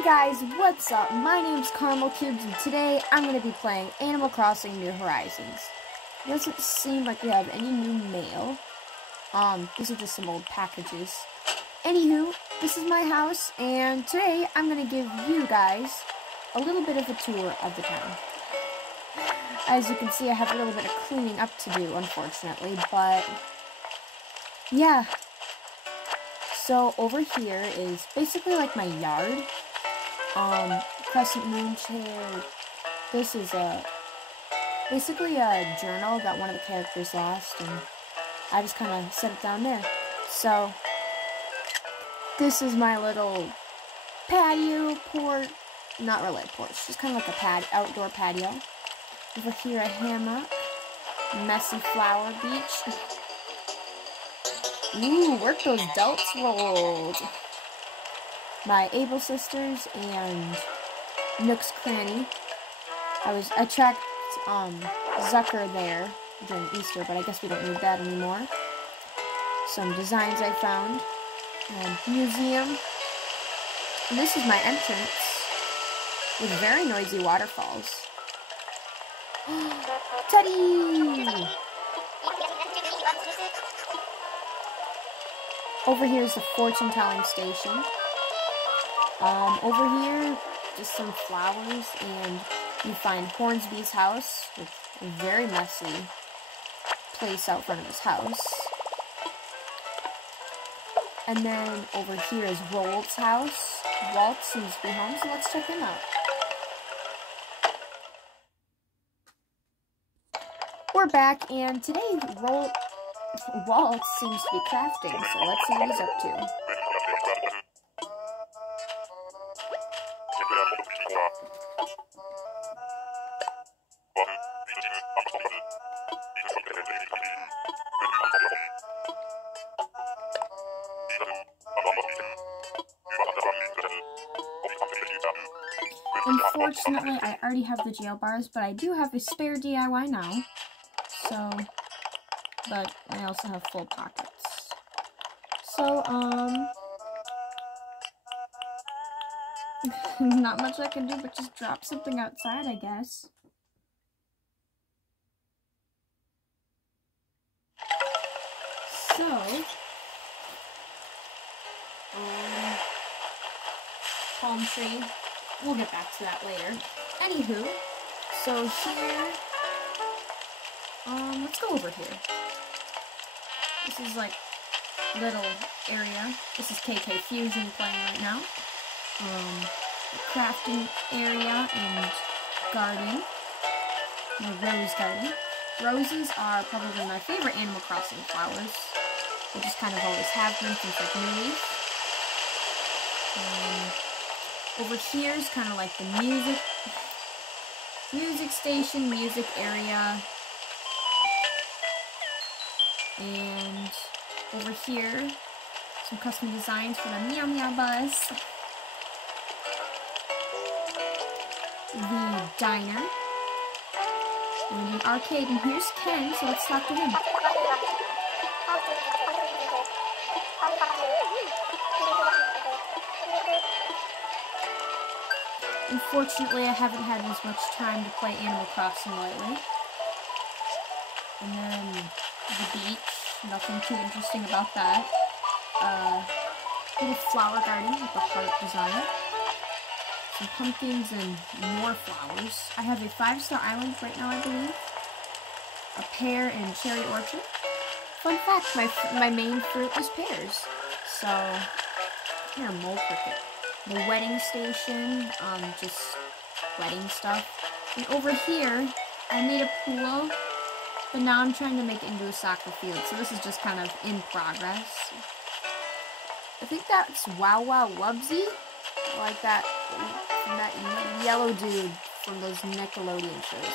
Hey guys, what's up? My name's Caramel Cubes, and today I'm going to be playing Animal Crossing New Horizons. It doesn't seem like we have any new mail. These are just some old packages. Anywho, this is my house, and today I'm going to give you guys a little bit of a tour of the town. As you can see, I have a little bit of cleaning up to do, unfortunately, but yeah. So over here is basically like my yard. Crescent moon chair. This is basically a journal that one of the characters lost, and I just kind of set it down there. So this is my little patio porch, not really a porch, just kind of like a outdoor patio. Over here a hammock, messy flower beach. Ooh, work those delts rolled. My Able Sisters and Nook's Cranny. I tracked Zucker there during Easter, but I guess we don't need that anymore. Some designs I found. Museum. And this is my entrance with very noisy waterfalls. Teddy! Over here is the fortune-telling station. Over here, just some flowers, and you find Hornsby's house, with a very messy place out front of his house. And then over here is Roald's house. Walt seems to be home, so let's check him out. We're back, and today Walt seems to be crafting, so let's see what he's up to. Unfortunately, I already have the jail bars, but I do have a spare DIY now. So, but I also have full pockets. So, not much I can do but just drop something outside, I guess. So, palm tree. We'll get back to that later. Anywho, so here, let's go over here. This is like little area. This is KK Fusion playing right now. Crafting area and garden. My rose garden. Roses are probably my favorite Animal Crossing flowers. I just kind of always have them since like New Leaf. Over here is kind of like the music station, music area. And over here, some custom designs for the Meow Meow bus. The diner. And an arcade. And here's Ken, so let's talk to him. Unfortunately, I haven't had as much time to play Animal Crossing lately. And then the beach, nothing too interesting about that. Little flower garden with a heart design. Some pumpkins and more flowers. I have a 5-star island right now, I believe. A pear and cherry orchard. Fun fact, my main fruit is pears. So, here, mole cricket. The wedding station, just wedding stuff. And over here, I made a pool, but now I'm trying to make it into a soccer field, so this is just kind of in progress. I think that's Wow Wow Wubsy, like that, from that yellow dude from those Nickelodeon shows.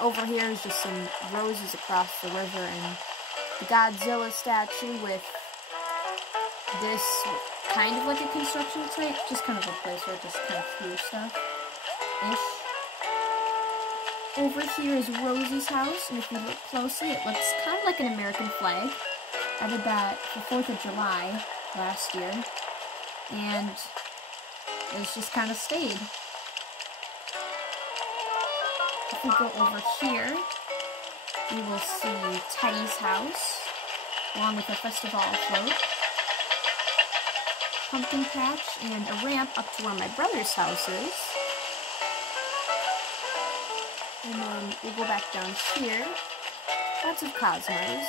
Over here is just some roses across the river, and the Godzilla statue with this kind of like a construction site, just kind of a place where it just kind of threw stuff-ish. Over here is Rosie's house, and if you look closely, it looks kind of like an American flag. I did that for 4th of July last year, and it's just kind of stayed. If we go over here, we will see Teddy's house, along with a festival float, pumpkin patch, and a ramp up to where my brother's house is. And then we'll go back down here. Lots of cosmos.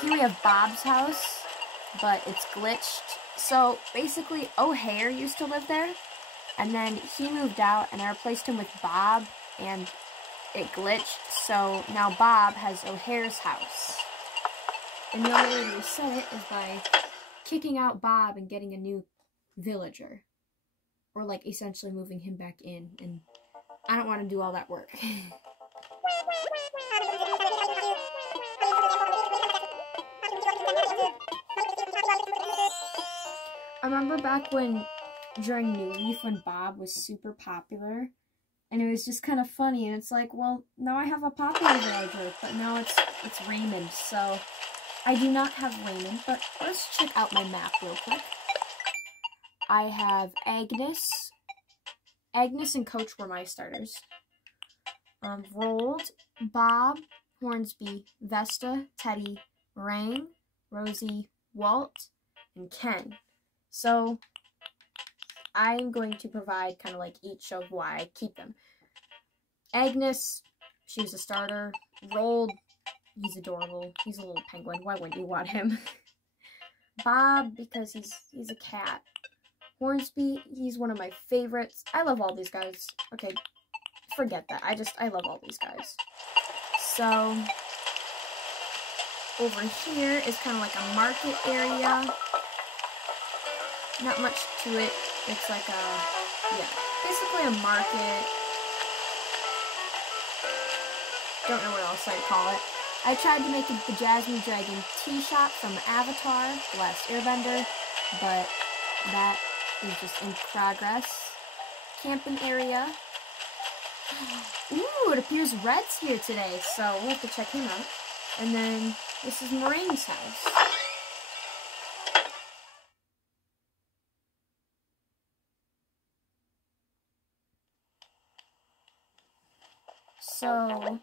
Here we have Bob's house, but it's glitched. So basically, O'Hare used to live there, and then he moved out, and I replaced him with Bob, and it glitched. So now Bob has O'Hare's house. And the only way to reset it is by kicking out Bob and getting a new villager, or like essentially moving him back in. And I don't want to do all that work. I remember back during New Leaf, when Bob was super popular, and it was just kind of funny, and it's like, well, now I have a popular villager, but now it's Raymond, so I do not have Raymond, but let's check out my map real quick. I have Agnes and Coach were my starters. Roald, Bob, Hornsby, Vesta, Teddy, Merengue, Rosie, Walt, and Ken. So I'm going to provide kind of like each of why I keep them. Agnes, she was a starter. Roald, he's adorable. He's a little penguin. Why wouldn't you want him? Bob, because he's a cat. Hornsby, he's one of my favorites. I love all these guys. Okay, forget that. I love all these guys. So over here is kind of like a market area. Not much to it. It's like basically a market. Don't know what else I'd call it. I tried to make it the Jasmine Dragon tea shop from Avatar, The Last Airbender, but that is just in progress. Camping area. Ooh, it appears Red's here today, so we'll have to check him out. And then this is Merengue's house. So,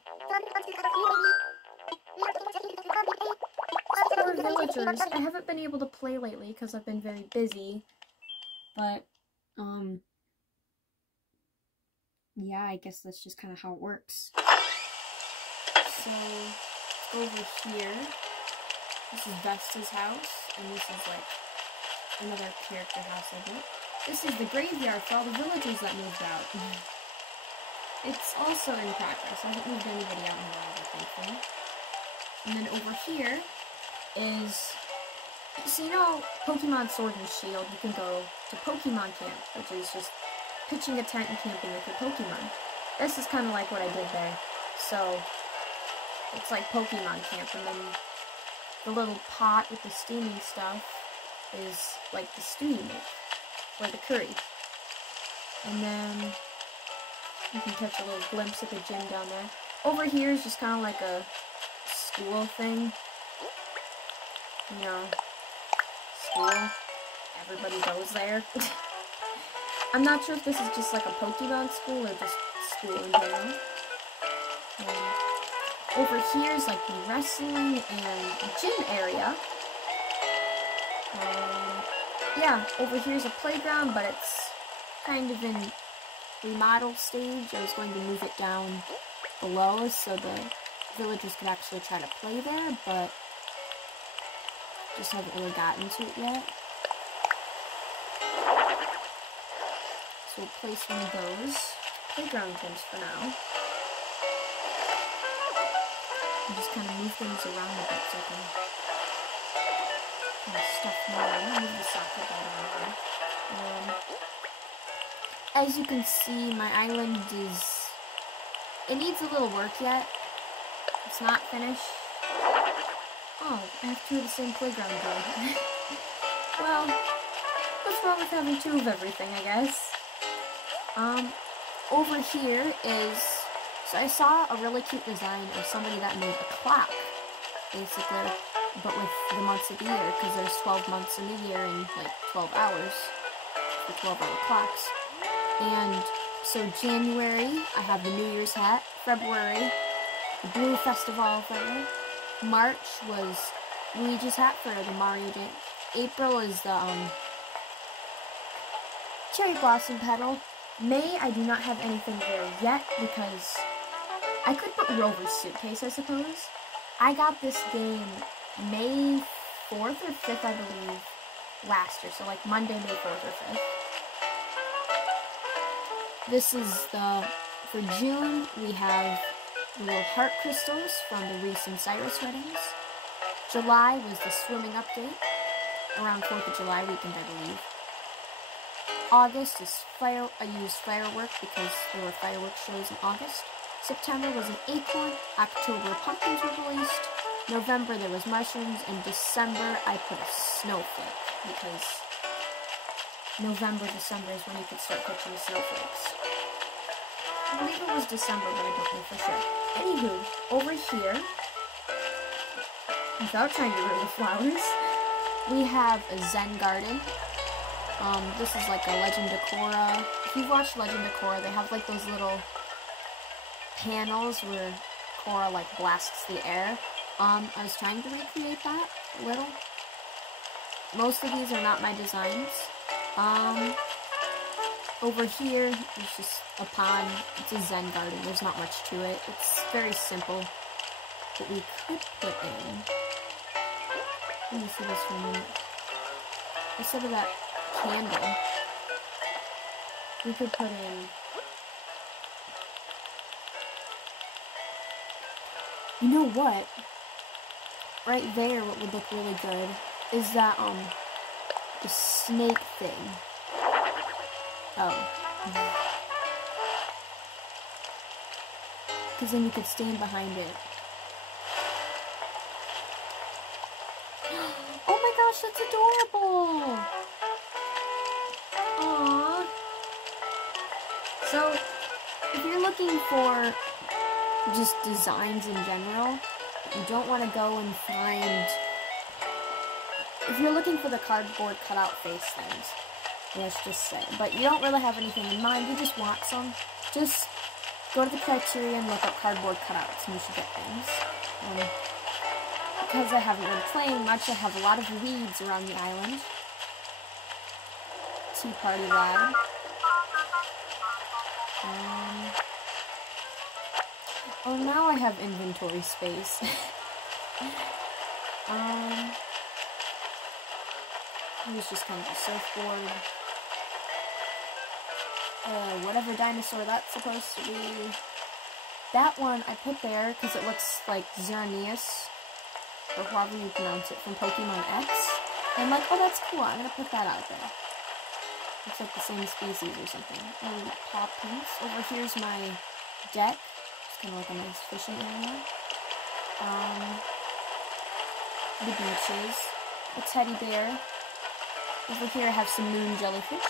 for villagers, I haven't been able to play lately because I've been very busy, but, yeah, I guess that's just kind of how it works. So, over here, this is Vesta's house, and this is, like, another character house I built. This is the graveyard for all the villagers that moved out. It's also in progress. I haven't moved anybody out in a while, thankfully. And then over here is, so you know Pokemon Sword and Shield, you can go to Pokemon Camp, which is just pitching a tent and camping with your Pokemon. This is kind of like what I did there. So, it's like Pokemon Camp, and then the little pot with the steaming stuff is like the stew you make, or the curry. And then you can catch a little glimpse of the gym down there. Over here is just kind of like a school thing. You know, school. Everybody goes there. I'm not sure if this is just like a Pokemon school or just school in general. Over here is like the wrestling and gym area. Yeah, over here is a playground, but it's kind of in remodel stage. I was going to move it down below so the villagers could actually try to play there, but just haven't really gotten to it yet. So we'll place one of those playground gyms for now. And just kind of move things around a bit so I can kind of stuff more. I'm going to move the soccer ball around here. As you can see, my island it needs a little work yet. It's not finished. Oh, I have two of the same playground though. Well, what's wrong with having two of everything, I guess? Over here is, so I saw a really cute design of somebody that made a clock, basically, but with the months of the year, because there's 12 months in the year and like 12 hours for 12-hour clocks. And so January, I have the New Year's hat. February, the Blue Festival thing. March was Luigi's hat for the Mario Day. April is the Cherry Blossom petal. May, I do not have anything there yet because I could put Rover's suitcase, I suppose. I got this game May 4th or 5th, I believe, last year. So like Monday, May 4th or 5th. This is for June, we have little heart crystals from the recent Cyrus weddings. July was the swimming update, around 4th of July weekend, I believe. August is I used fireworks because there were fireworks shows in August. September was an acorn. October, pumpkins were released. November, there was mushrooms. And December, I put a snowflake because November, December is when you could start catching the snowflakes. I believe it was December, but I don't know for sure. Anywho, over here, without trying to ruin the flowers, we have a Zen garden. This is like a Legend of Korra. If you've watched Legend of Korra, they have like those little panels where Korra like blasts the air. I was trying to recreate that a little. Most of these are not my designs. Over here, it's just a pond. It's a Zen garden. There's not much to it. It's very simple. But we could put in... Let me see this for a minute. Instead of that candle, we could put in... You know what? Right there, what would look really good is that, the snake thing. Oh. Because then you could stand behind it. Oh my gosh, that's adorable! Aww. So, if you're looking for just designs in general, you don't want to go and find... If you're looking for the cardboard cutout face things, let's just say, but you don't really have anything in mind, you just want some, just go to the criteria and look up cardboard cutouts and you should get things. Because I haven't been playing much, I have a lot of weeds around the island. Tea Party Lab. Oh, now I have inventory space. Here's just kind of a surfboard. Whatever dinosaur that's supposed to be. That one I put there because it looks like Xerneas, or however you pronounce it, from Pokemon X. And I'm like, oh, that's cool, I'm gonna put that out there. Looks like the same species or something. Oh, paw prints. Over here's my deck. It's kind of like a nice fishing area. The beaches. A teddy bear. Over here I have some moon jellyfish.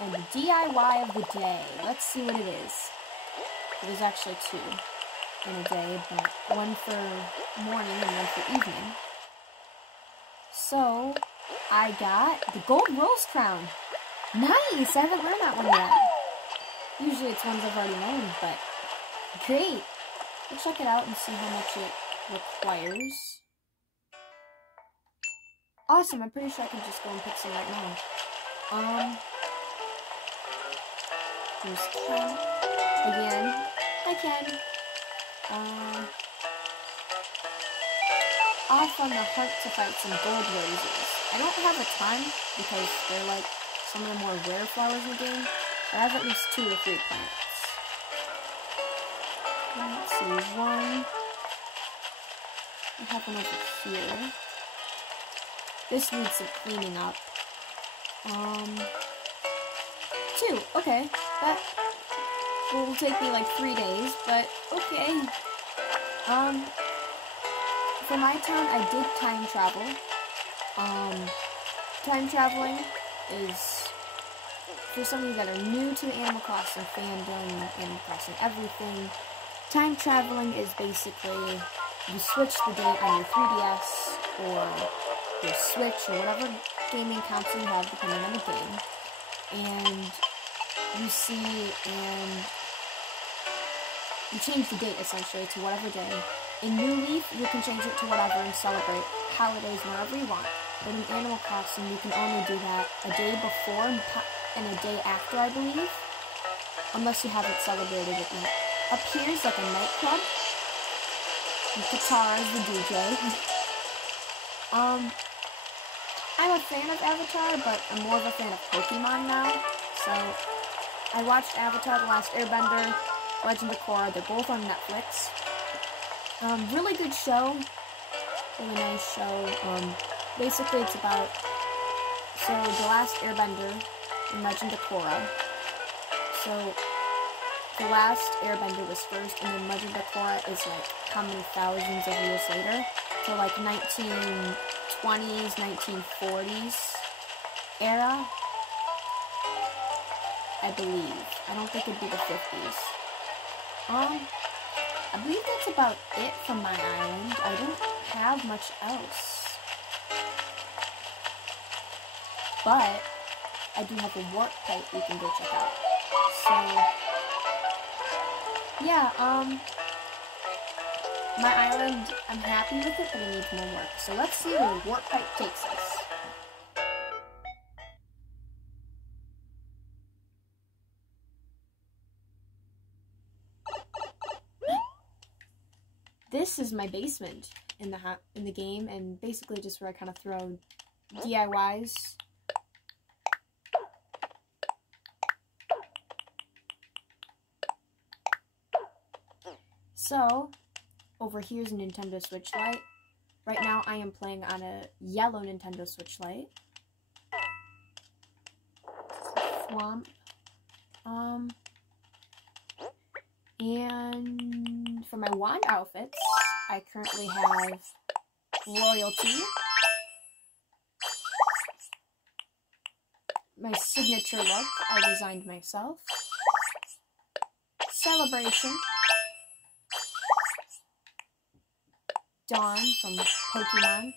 And the DIY of the day. Let's see what it is. There's actually two in a day, but one for morning and one for evening. So, I got the gold rose crown. Nice! I haven't learned that one yet. Usually it's ones I've already known, but great! We'll check it out and see how much it requires. Awesome, I'm pretty sure I can just go and pick some right now. Here's 10. Again, I can. Off on the hunt to fight some gold roses. I don't have a ton because they're like some of the more rare flowers in the game. I have at least 2 or 3 plants. Let's see, one. I have one over here. This needs some cleaning up. 2. Okay, that will take me like 3 days, but okay. For my town, I did time travel. Time traveling is, for some of you that are new to the Animal Crossing fandom, Animal Crossing everything, time traveling is basically you switch the date on your 3DS or your Switch or whatever gaming console you have, depending on the game, and you see, and you change the date essentially to whatever day. In New Leaf, you can change it to whatever and celebrate holidays whenever you want. But in Animal Crossing, you can only do that a day before and a day after, I believe, unless you haven't celebrated it yet. Up here is like a nightclub. Guitar is the DJ. I'm a fan of Avatar, but I'm more of a fan of Pokemon now. So, I watched Avatar: The Last Airbender, Legend of Korra. They're both on Netflix. Really good show. Really nice show. Basically, it's about, so The Last Airbender and Legend of Korra. So, The Last Airbender was first, and then Legend of Korra is like how many thousands of years later. So like 1920s, 1940s era, I believe. I don't think it'd be the 50s. I believe that's about it from my island. I don't have much else. But I do have a warp pipe you can go check out. So yeah, my island, I'm happy with it, but it needs more work. So let's see where the warp pipe takes us. This is my basement in the game, and basically just where I kind of throw DIYs. So, over here's a Nintendo Switch Lite. Right now I am playing on a yellow Nintendo Switch Lite. Swamp. And for my wand outfits, I currently have Royalty. My signature look, I designed myself. Celebration. Dawn from Pokemon.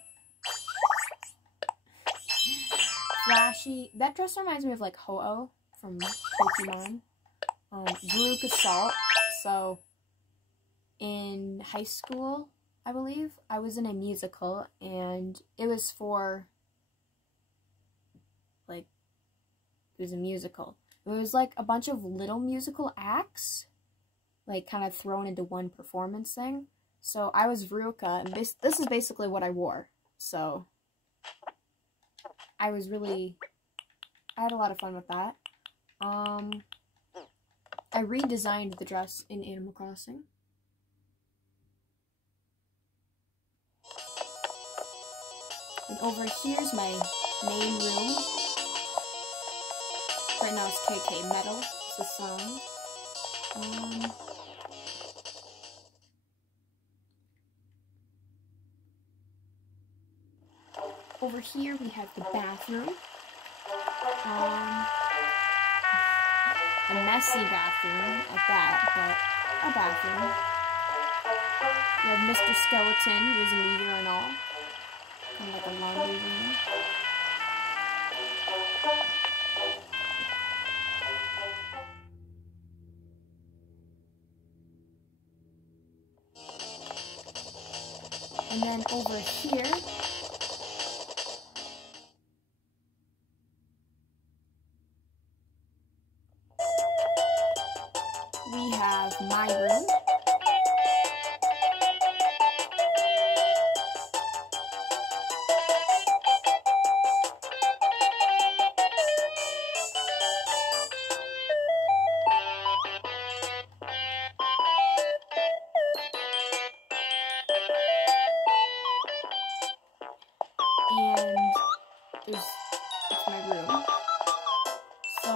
Flashy. That dress reminds me of like Ho-Oh from Pokemon. Veruca Salt. So, in high school, I believe, I was in a musical, and it was for, like, it was a musical. It was like a bunch of little musical acts, like, kind of thrown into one performance thing. So, I was Veruca, and this is basically what I wore. So, I had a lot of fun with that. I redesigned the dress in Animal Crossing. And over here's my main room. Right now it's KK Metal. It's the song. Over here we have the bathroom. A messy bathroom at that, but a bathroom. We have Mr. Skeleton using the urinal. Kind of like a laundry room. And then over here, we have my room. And it's my room. So,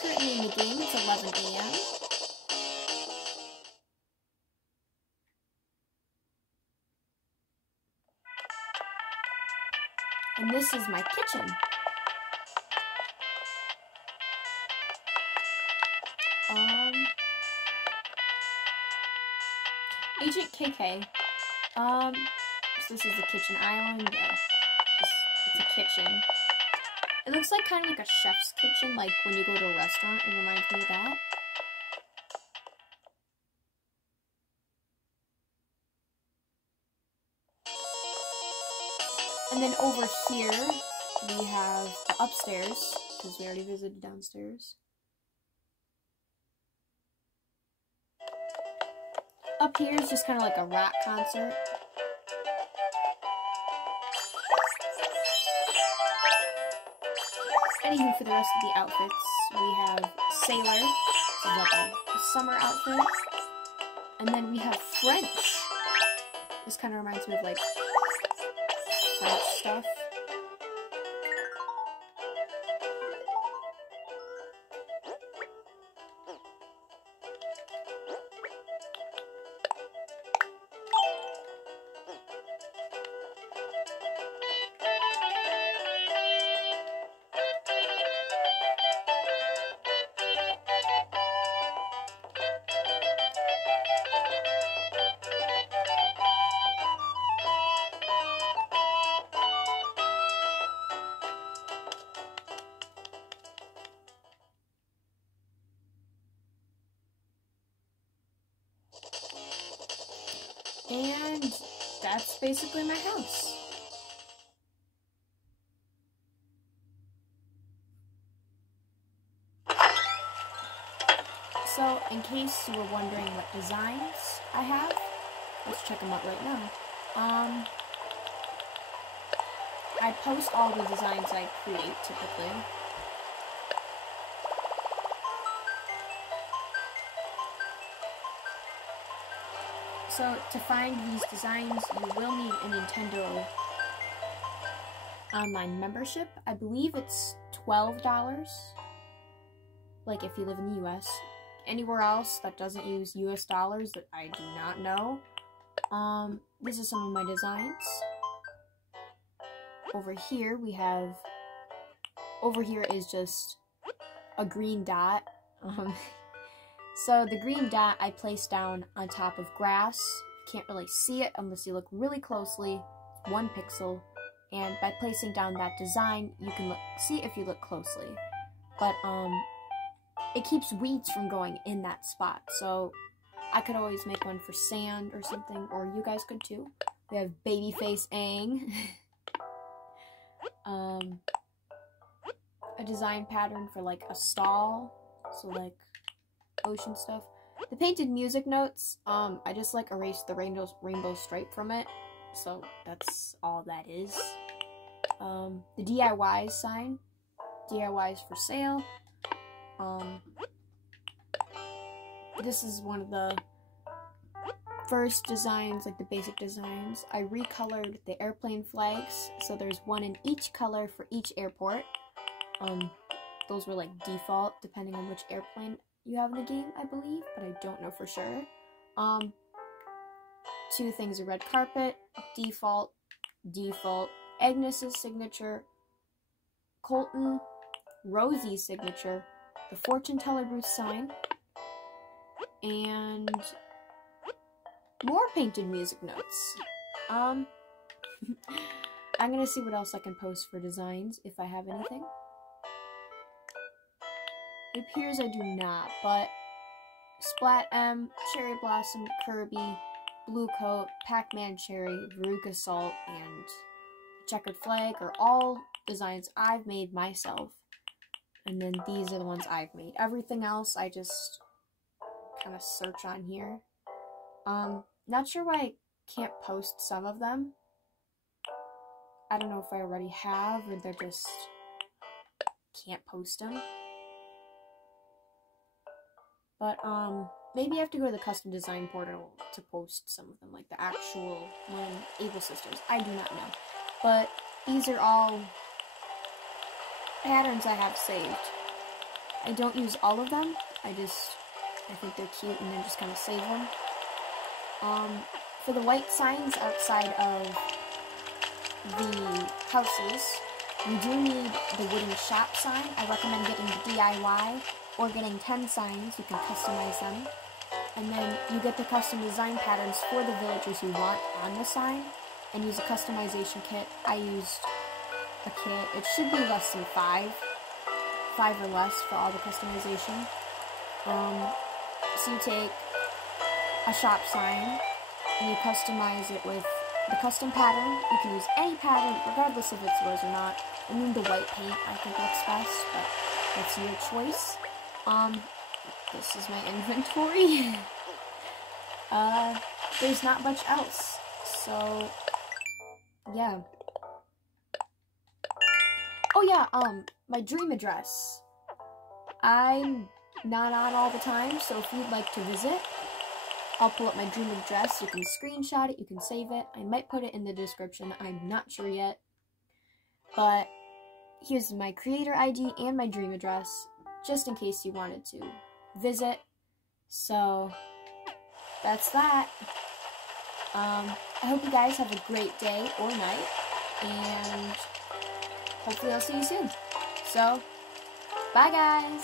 currently in the game, it's 11 a.m. And this is my kitchen. Agent KK. So this is the kitchen island. It's a kitchen. It looks like kind of like a chef's kitchen, like when you go to a restaurant. It reminds me of that. And then over here, we have the upstairs, because we already visited downstairs. Up here is just kind of like a rock concert. Anywho, for the rest of the outfits, we have Sailor, so like a summer outfit. And then we have French. This kind of reminds me of like French stuff. And that's basically my house. So, in case you were wondering what designs I have, let's check them out right now. I post all the designs I create typically. So, to find these designs, you will need a Nintendo online membership. I believe it's $12, like if you live in the US. Anywhere else that doesn't use US dollars that I do not know. This is some of my designs. Over here is just a green dot. So the green dot I placed down on top of grass. You can't really see it unless you look really closely. 1 pixel. And by placing down that design, you can see if you look closely. But it keeps weeds from going in that spot. So I could always make one for sand or something, or you guys could too. We have Babyface Aang. A design pattern for like a stall. So like ocean stuff. The painted music notes, I just like erased the rainbow stripe from it, so that's all that is. The DIYs sign, DIYs for sale. This is one of the first designs, like the basic designs. I recolored the airplane flags, so there's one in each color for each airport. Those were like default, depending on which airplane you have in the game, I believe, but I don't know for sure. 2 things: a red carpet, default, Agnes's signature, Colton, Rosie's signature, the fortune teller Ruth sign, and more painted music notes. I'm gonna see what else I can post for designs, if I have anything. It appears I do not, but Splat M, Cherry Blossom, Kirby, Blue Coat, Pac-Man Cherry, Veruca Salt, and Checkered Flag are all designs I've made myself. And then these are the ones I've made. Everything else I just kind of search on here. Not sure why I can't post some of them. I don't know if I already have, or they're just can't post them. But, maybe I have to go to the custom design portal to post some of them, like the actual one, Able Sisters. I do not know. But these are all patterns I have saved. I don't use all of them. I think they're cute and then just kind of save them. For the white signs outside of the houses, you do need the wooden shop sign. I recommend getting the DIY or getting 10 signs. You can customize them. and then you get the custom design patterns for the villagers you want on the sign, and use a customization kit. I used a kit. It should be less than 5 or less for all the customization. So you take a shop sign and you customize it with the custom pattern. You can use any pattern, regardless if it's yours or not. I mean, the white paint I think looks best, but that's your choice. This is my inventory. There's not much else, so yeah. Oh yeah, my dream address. I'm not on all the time, so if you'd like to visit, I'll pull up my dream address. You can screenshot it, you can save it. I might put it in the description, I'm not sure yet. But here's my creator ID and my dream address, just in case you wanted to visit. So that's that. I hope you guys have a great day or night, and hopefully I'll see you soon. So, bye guys!